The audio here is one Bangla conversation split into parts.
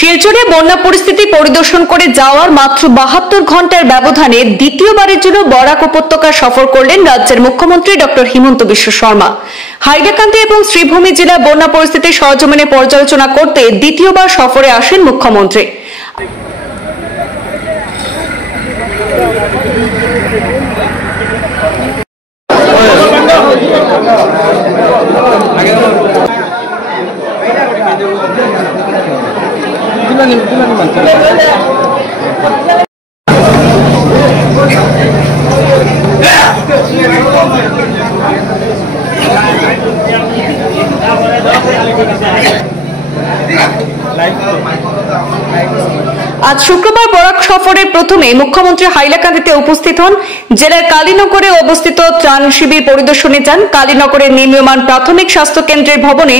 শিলচরে বন্যা পরিস্থিতি পরিদর্শন করে যাওয়ার মাত্র 72 ঘন্টার ব্যবধানে দ্বিতীয়বারের জন্য বরাক উপত্যকা সফর করলেন রাজ্যের মুখ্যমন্ত্রী ডক্টর হিমন্ত বিশ্ব শর্মা। হাইলাকান্দি এবং শ্রীভূমি জেলার বন্যা পরিস্থিতি সরেজমিনে পর্যালোচনা করতে দ্বিতীয়বার সফরে আসেন মুখ্যমন্ত্রী। আজ শুক্রবার বরাক সফরের প্রথমে মুখ্যমন্ত্রী হাইলাকান্দিতে উপস্থিত হন। জেলার কালীনগরে অবস্থিত ত্রাণ শিবির পরিদর্শনে যান। কালীনগরের নির্মীয়মান প্রাথমিক স্বাস্থ্য কেন্দ্রের ভবনে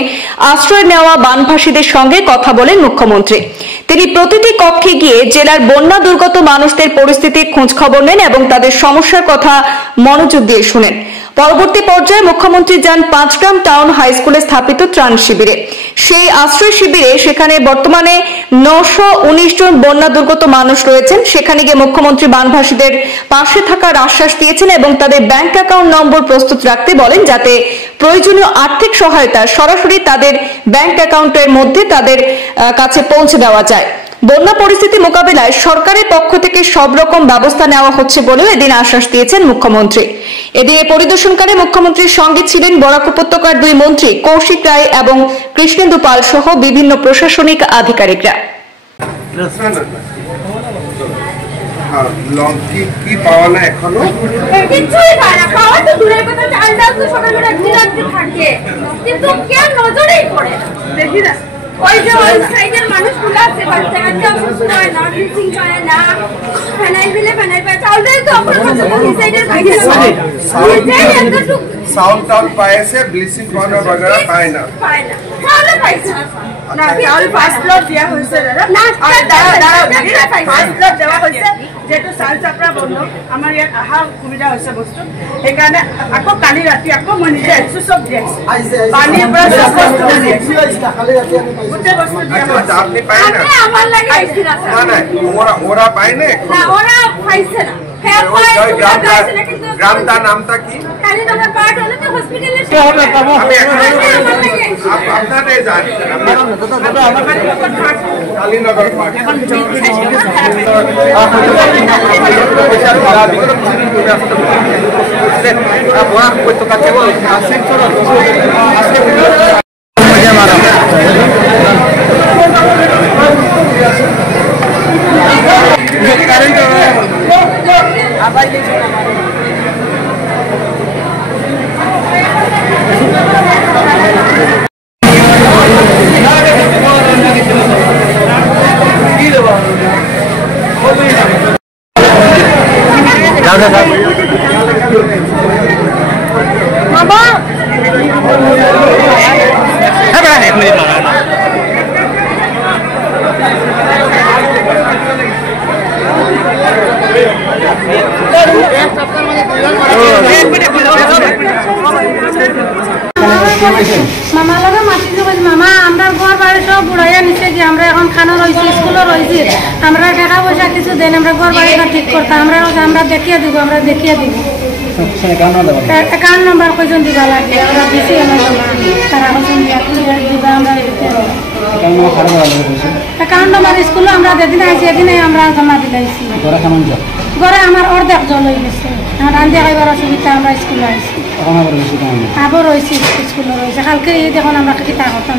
আশ্রয় নেওয়া বানভাসীদের সঙ্গে কথা বলেন মুখ্যমন্ত্রী। তিনি প্রতিটি কক্ষে গিয়ে জেলার বন্যা দুর্গত মানুষদের পরিস্থিতির খোঁজ খবর নেন এবং তাদের সমস্যার কথা মনোযোগ দিয়ে শুনেন। পরবর্তী পর্যায়ে মুখ্যমন্ত্রী যান পাঁচগ্রাম টাউন হাই স্কুলে স্থাপিত ত্রাণ শিবিরে। সেই আশ্রয় শিবিরে সেখানে বর্তমানে 919 জন বন্যা দুর্গত মানুষ রয়েছেন। সেখানে গিয়ে মুখ্যমন্ত্রী বানভাসীদের পাশে থাকার আশ্বাস দিয়েছেন এবং তাদের ব্যাংক অ্যাকাউন্ট নম্বর প্রস্তুত রাখতে বলেন, যাতে প্রয়োজনীয় আর্থিক সহায়তা সরাসরি তাদের ব্যাংক অ্যাকাউন্টের মধ্যে তাদের কাছে পৌঁছে দেওয়া যায়। বন্যা পরিস্থিতি মোকাবিলায় সরকারের পক্ষ থেকে সব রকম ব্যবস্থা নেওয়া হচ্ছে বলেও এদিন আশ্বাস দিয়েছেন মুখ্যমন্ত্রী। এদিনে পরিদর্শনকালে মুখ্যমন্ত্রীর সঙ্গে ছিলেন বরাক উপত্যকার দুই মন্ত্রী কৌশিক রায় এবং কৃষ্ণেন্দু পাল সহ বিভিন্ন প্রশাসনিক আধিকারিকরা। ওই যে ওই সাইডের মানুষগুলো আছে বাচ্চাকাচ্চা অসুস্থ হয় না, ব্লিচিং করে না, ফেনাইল দিলে ফেনাইল পায়, চাউলটাই তো আপনার কাছে ওই সাইডের ভাইকে साउंड टाउन पाए से ब्लीचिंग पाउडर वगैरह पाए ना তাহলে পাইছে না চাউল ফার্স্ট ফ্লোর দেওয়া হয়েছে না ফার্স্ট ফ্লোর দেওয়া হয়েছে, যেহেতু চাউল চাপৰা বন্ধ আমাৰ ইয়াত অহা সুবিধা হৈছে বস্তু, সেইকাৰণে আকৌ কালি ৰাতি আকৌ মই নিজে আহিছোঁ, চব দি আহিছোঁ পানীৰ পৰা চব বস্তু গোটেই বস্তু দিয়া হৈছে। আপনি পাए ना আমার লাগে আইছিল না ওরা পায় না না ওরা পাইছে না। গ্রামটা নামটা কি কালীনগর পার্ট হলো তো হসপিটালে আমি আপনাদের জানি কালীনগর পার্ট মামা লগে মাতিছে, মামা আমরা ঘর বাড়ি সব বুড়াইয়া নিচে গিয়ে আমরা এখন খানা রয়েছি, স্কুলও রয়েছি, আমরা টাকা পয়সা কিছু দেন, আমরা ঘর বাড়িটা ঠিক করতাম, আমরা দেখিয়ে দিব, অ্যাকাউন্ট নাম্বার কয়জন দিবা লাগে, আমরা দিছি তারা দিবা, আমরা অ্যাকাউন্ট নাম্বার স্কুলে আমরা যেদিন আইছি এদিনে আমরা জমা দিলাইছি। ঘরে আমার অর্ধেক জল হয়ে গেছে, রান্ধিয়া খাইবার অসুবিধা, আমরা স্কুলে আইছি, আবার রয়েছি স্কুলে রয়েছে, কালকে দেখুন আমরা কিতা করতাম।